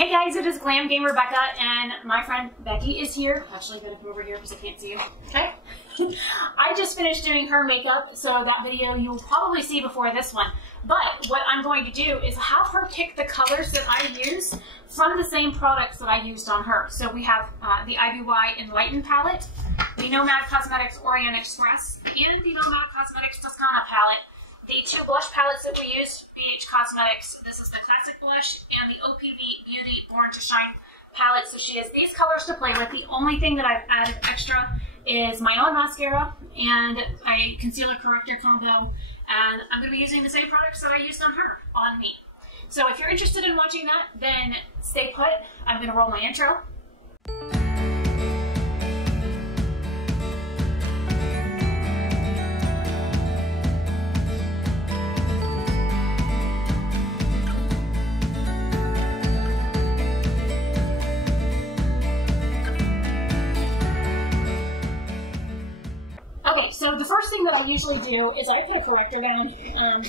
Hey guys, it is Glam Game Rebecca, and my friend Becky is here. Actually, I'm gonna come over here because I can't see you. Okay. I just finished doing her makeup, so that video you'll probably see before this one. But what I'm going to do is have her pick the colors that I use from the same products that I used on her. So we have the IBY Enlighten palette, the Nomad Cosmetics Orient Express, and the Nomad Cosmetics Toscana palette. The two blush palettes that we use, BH Cosmetics, this is the Classic Blush, and the OPV Beauty Born to Shine palette. So she has these colors to play with. The only thing that I've added extra is my own mascara and a concealer corrector combo. And I'm going to be using the same products that I used on her, on me. So if you're interested in watching that, then stay put. I'm going to roll my intro. Okay, so the first thing that I usually do is I put a corrector down, and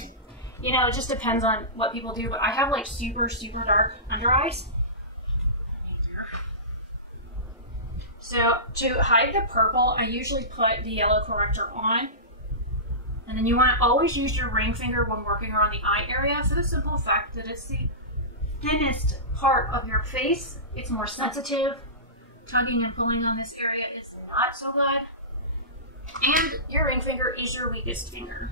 you know, it just depends on what people do, but I have like super dark under eyes. So to hide the purple, I usually put the yellow corrector on, and then you want to always use your ring finger when working around the eye area for the simple fact that it's the thinnest part of your face. It's more sensitive. Tugging and pulling on this area is not so good. And your ring finger is your weakest finger.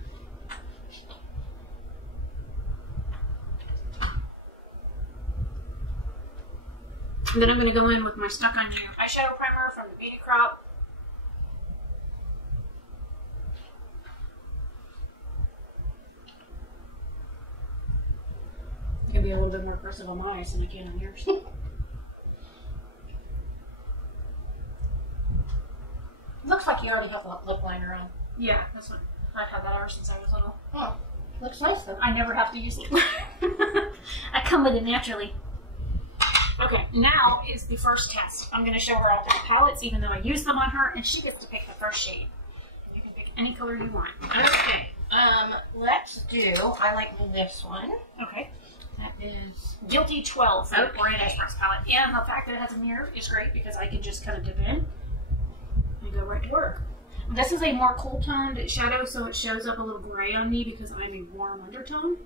And then I'm going to go in with my Stuck On You eyeshadow primer from the Beauty Crop. I can be a little bit more aggressive on my eyes than I can on yours. Looks like you already have a lip liner on. Yeah, that's what I've had that ever since I was little. Oh, looks nice though. I never have to use lip liner. I come with it naturally. Okay, now is the first test. I'm going to show her all three palettes, even though I used them on her, and she gets to pick the first shade. And you can pick any color you want. Okay, let's do, I like this one. Okay. That is Guilty 12 from the Orient Express palette. And the fact that it has a mirror is great because I can just kind of dip in and go right to work. This is a more cool toned shadow, so it shows up a little gray on me because I'm a warm undertone.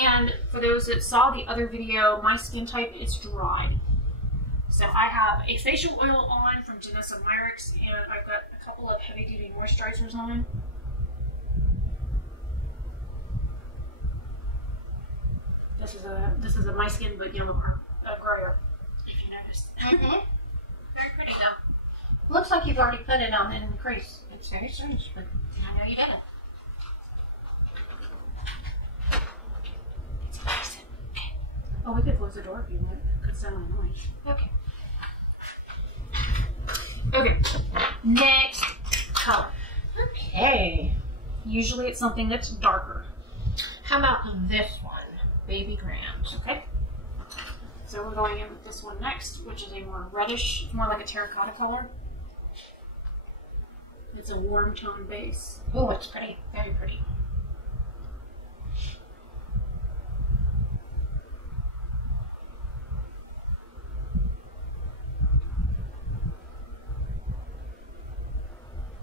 And for those that saw the other video, my skin type is dry. So I have a facial oil on from Janessa Myricks, and I've got a couple of heavy duty moisturizers on. This is a my skin but yellow grayer. If you noticed. Very pretty though. Looks like you've already put it on in the crease. It's very strange, but I know you did it. It's nice. Oh, we could close the door if you want. It could sound annoying. Okay. Okay. Next color. Okay. Usually it's something that's darker. How about this one? Baby Grand. Okay. So we're going in with this one next, which is a more reddish, more like a terracotta color. It's a warm tone base. Oh, it's pretty. Very pretty.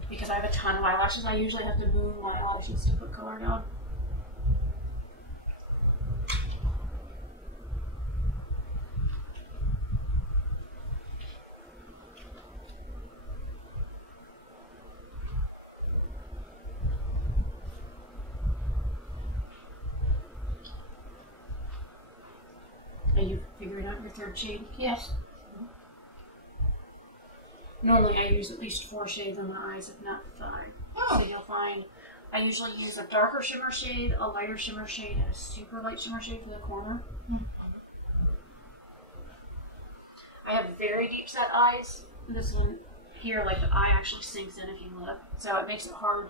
Because I have a ton of eyelashes, I usually have to move my eyelashes to put color down. Are you figuring out your third shade? Yes. Normally I use at least 4 shades on my eyes, if not 5. Oh. So you'll find I usually use a darker shimmer shade, a lighter shimmer shade, and a super light shimmer shade for the corner. I have very deep set eyes. This one here, like the eye actually sinks in if you look. So it makes it hard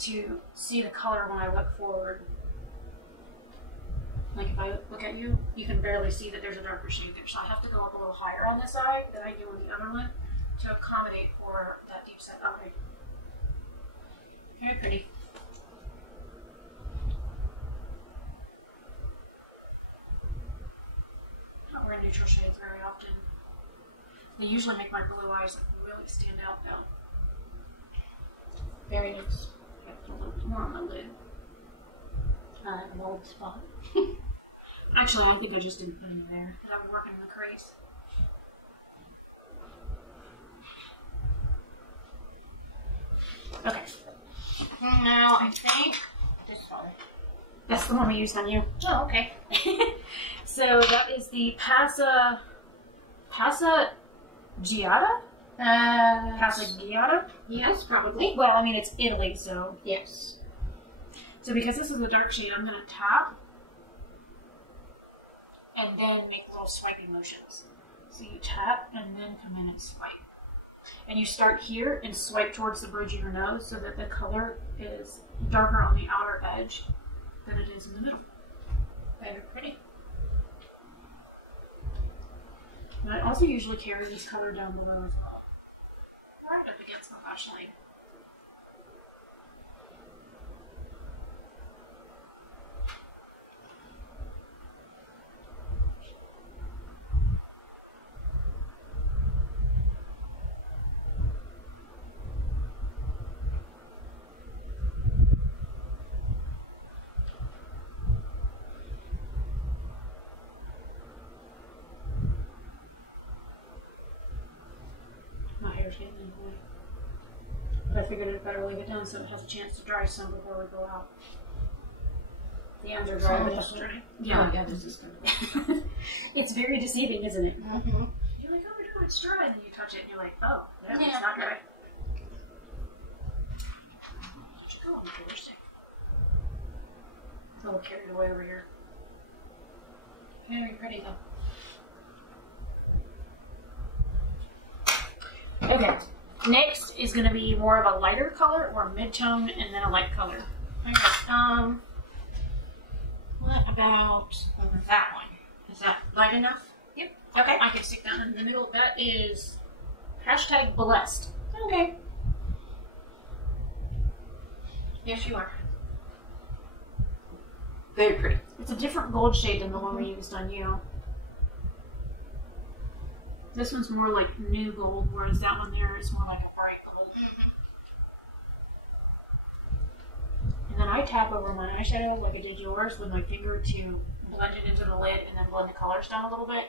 to see the color when I look forward. Like if I look at you, you can barely see that there's a darker shade there. So I have to go up a little higher on this eye than I do on the other one to accommodate for that deep set eye. Very pretty. wear neutral shades very often. They usually make my blue eyes really stand out though. Very nice. More on my lid. An old spot. Actually, I think I just didn't put any there because I was working in the crease. Okay. Now I think this one. That's the one we used on you. Oh, okay. So that is the Passa Giada? Passa Giada? Yes, probably. Well, I mean, it's Italy, so. Yes. So because this is a dark shade, I'm going to tap and then make little swiping motions. So you tap and then come in and swipe. And you start here and swipe towards the bridge of your nose so that the color is darker on the outer edge than it is in the middle. Very pretty. And I also usually carry this color down below as well. Right up against my lash line. But I figured I'd better leave it down so it has a chance to dry some before we go out. The ends are dry, but it's dry. Yeah, oh, yeah, this is good. It's very deceiving, isn't it? Mm-hmm. You're like, oh no, it's dry, and then you touch it and you're like, oh, no, it's not dry. Where'd you go on the first? A little carried away over here. Very pretty though. Okay, next is going to be more of a lighter color or mid-tone and then a light color. Okay, what about that one? Is that light enough? Yep. Okay, I can stick that in the middle. That is hashtag blessed. Okay. Yes, you are. Very pretty. It's a different gold shade than the one we used on you. This one's more like new gold, whereas that one there is more like a bright gold. And then I tap over my eyeshadow like I did yours with my finger to blend it into the lid and then blend the colors down a little bit.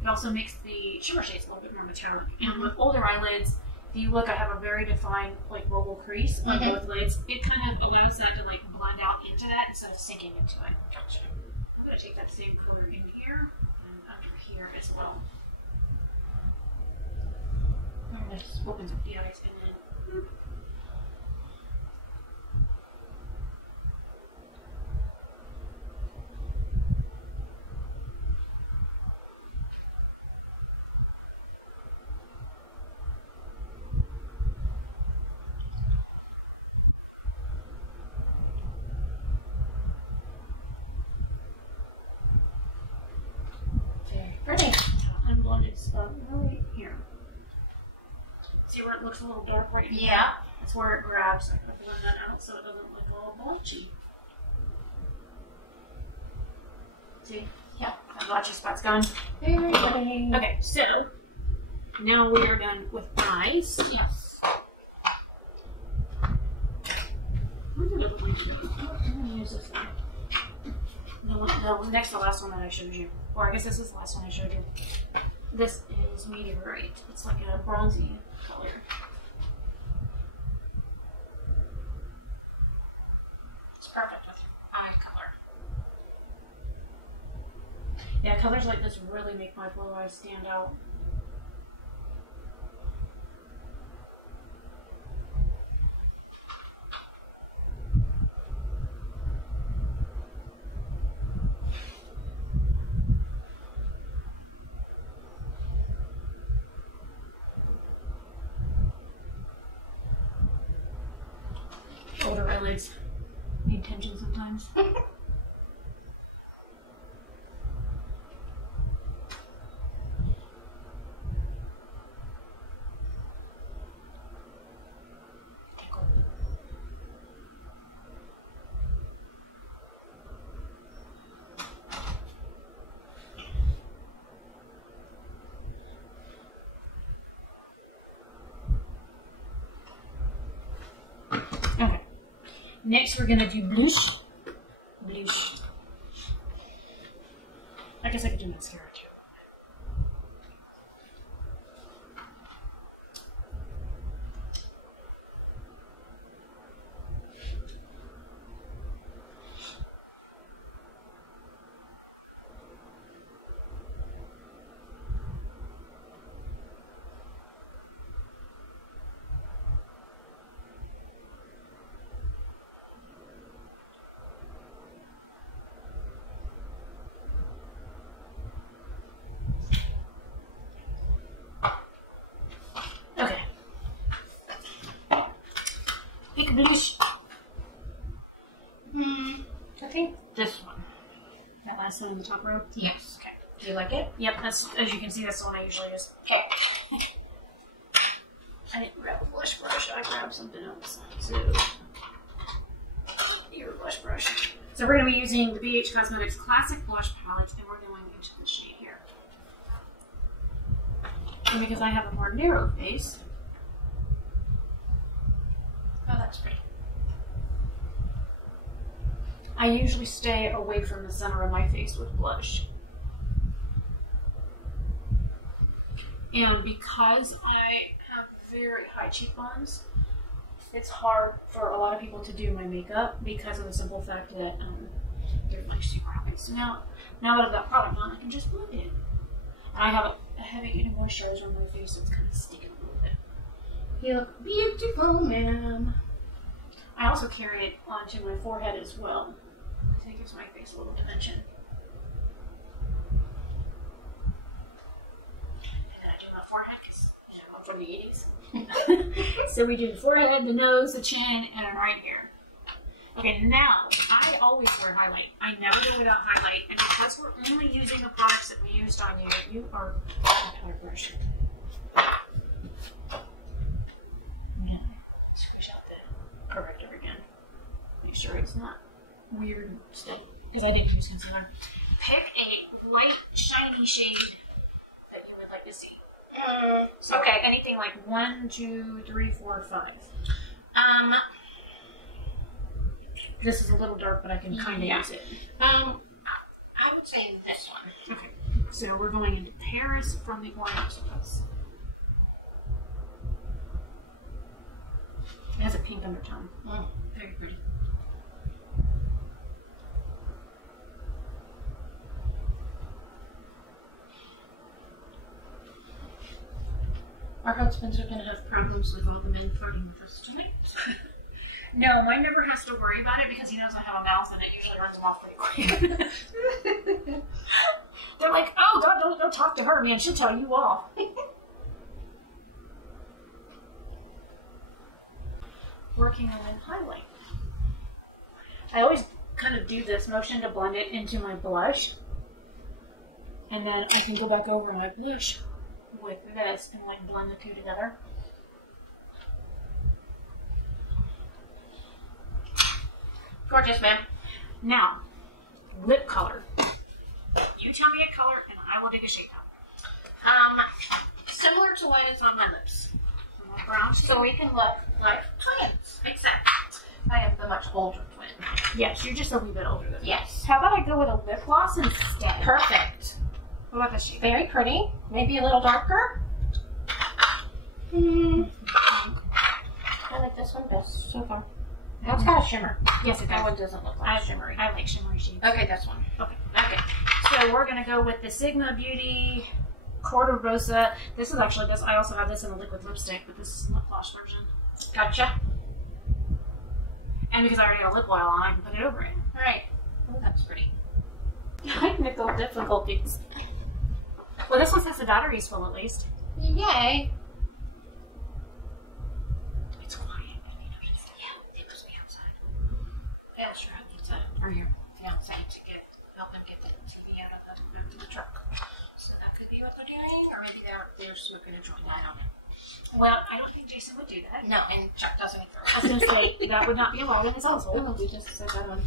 It also makes the shimmer shades a little bit more metallic. And with older eyelids, if you look, I have a very defined like roll crease on both lids. It kind of allows that to like blend out into that instead of sinking into it. Gotcha. I'm going to take that same color in here and under here as well. This opens up the eyes and then Pretty. unblended spot right here. See where it looks a little dark right here? Yeah. That's where it grabs. I can blend that out so it doesn't look all blotchy. See? Yeah. That blotchy spot's gone. Very pretty. Okay, so now we are done with eyes. Yes. Where's the other one to go? I'm going to use this one. No, next to the last one that I showed you. Or I guess this is the last one I showed you. This is meteorite. It's like a bronzy color. It's perfect with eye color. Yeah, colors like this really make my blue eyes stand out. Older eyelids need tension sometimes. Next, we're gonna do blush. Blush. I guess I could do mascara too. Okay. Pick a blush. I think this one. That last one in the top row? Yes. Okay. Do you like it? Yep, that's, as you can see, that's the one I usually just pick. I didn't grab a blush brush, I grabbed something else. So, your blush brush. So we're going to be using the BH Cosmetics Classic Blush Palette, and we're going into the shade here. And because I have a more narrow face. Oh, that's pretty. I usually stay away from the center of my face with blush. And because I have very high cheekbones, it's hard for a lot of people to do my makeup because of the simple fact that they're like super high. So now that I've got product on, I can just blend it. And I have a heavy moisturizer on my face, so it's kind of sticking a little bit. You look beautiful, ma'am. I also carry it onto my forehead as well. I think it gives my face a little dimension. From the 80s. So we do the forehead, the nose, the chin, and right here. Okay, now, I always wear highlight. I never go without highlight, and because we're only using the products that we used on you, you are color brush. Squish out the corrector again. Make sure it's not weird stuff, because I didn't use concealer. Pick a light, shiny shade that you would like to see. Okay, anything like 1, 2, 3, 4, 5. This is a little dark, but I can kind of use it. I would say this one. Okay, so we're going into Paris from the Orient. It has a pink undertone. Very pretty. Our husbands are going to have problems with all the men flirting with us tonight. No, mine never has to worry about it because he knows I have a mouth and it usually runs him off pretty quick. They're like, oh, God, don't talk to her, man. She'll tell you off. Working on highlight. I always kind of do this motion to blend it into my blush. And then I can go back over my blush with this and like blend the two together. Gorgeous, ma'am. Now, lip color. You tell me a color and I will dig a shade out. Similar to what is on my lips. Brown. So we can look like twins. Except I am the much older twin. Yes, you're just a wee bit older than me. Yes. How about I go with a lip gloss instead? Perfect. What about this shade? Very pretty. Maybe a little darker. I like this one best so far. Oh, it's got a shimmer. Yes, it does. That one doesn't look like shimmery. I like shimmery shades. Okay, this one. Okay. So we're gonna go with the Sigma Beauty Corda Rosa. This is actually this. I also have this in a liquid lipstick, but this is the lip gloss version. Gotcha. And because I already got a lip oil on, I can put it over it. All right. Oh, that's pretty. Technical difficulties. Well, this one says the battery's full at least. Yay. It's quiet. Have you noticed? Yeah, it must be outside. Yeah, sure. Outside. Or here. Outside to help them get the TV out of the truck. So that could be what they're doing, or maybe they're smoking a joint. I don't know. Well, I don't think Jason would do that. No, and Chuck doesn't either. I was going to say, that would not be allowed in his household. We just said that on.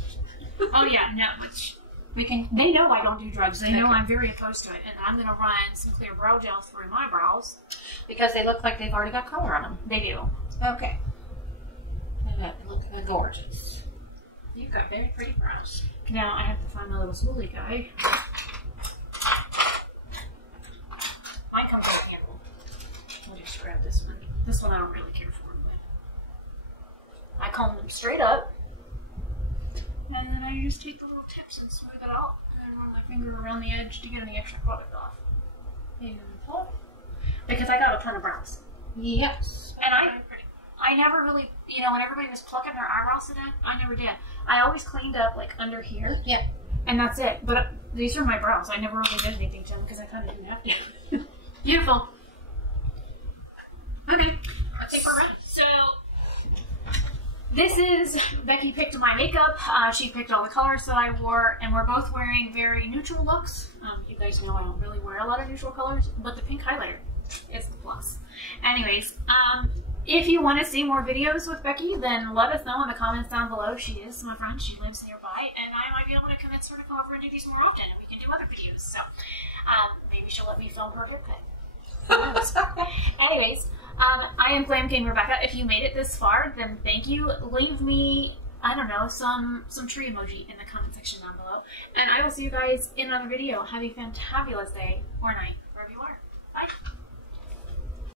Oh, yeah, no, which we can, they know I don't do drugs. They know I'm very opposed to it. And I'm going to run some clear brow gel through my brows. Because they look like they've already got color on them. They do. Okay. They look gorgeous. You've got very pretty brows. Now I have to find my little spoolie guy. Mine comes out here. I'll just grab this one. This one I don't really care for, but I comb them straight up. And then I just take the little tips and smooth it out. And run my finger around the edge to get any extra product off. And pull. Because I got a ton of brows. Yes. And I never really, you know, when everybody was plucking their eyebrows today, I never did. I always cleaned up like under here. Yeah. And that's it. But these are my brows. I never really did anything to them because I kind of didn't have to. Beautiful. Okay. I'll take her around. So, this is, Becky picked my makeup. She picked all the colors that I wore, and we're both wearing very neutral looks. You guys know I don't really wear a lot of neutral colors, but the pink highlighter is the plus. Anyways, if you want to see more videos with Becky, then let us know in the comments down below. She is my friend. She lives nearby, and I might be able to convince her to come over and do these more often, and we can do other videos. So, maybe she'll let me film her haircut. Anyways, I am Glam Rebecca. If you made it this far, then thank you. Leave me, I don't know, some tree emoji in the comment section down below. And I will see you guys in another video. Have a fantabulous day or night, wherever you are. Bye.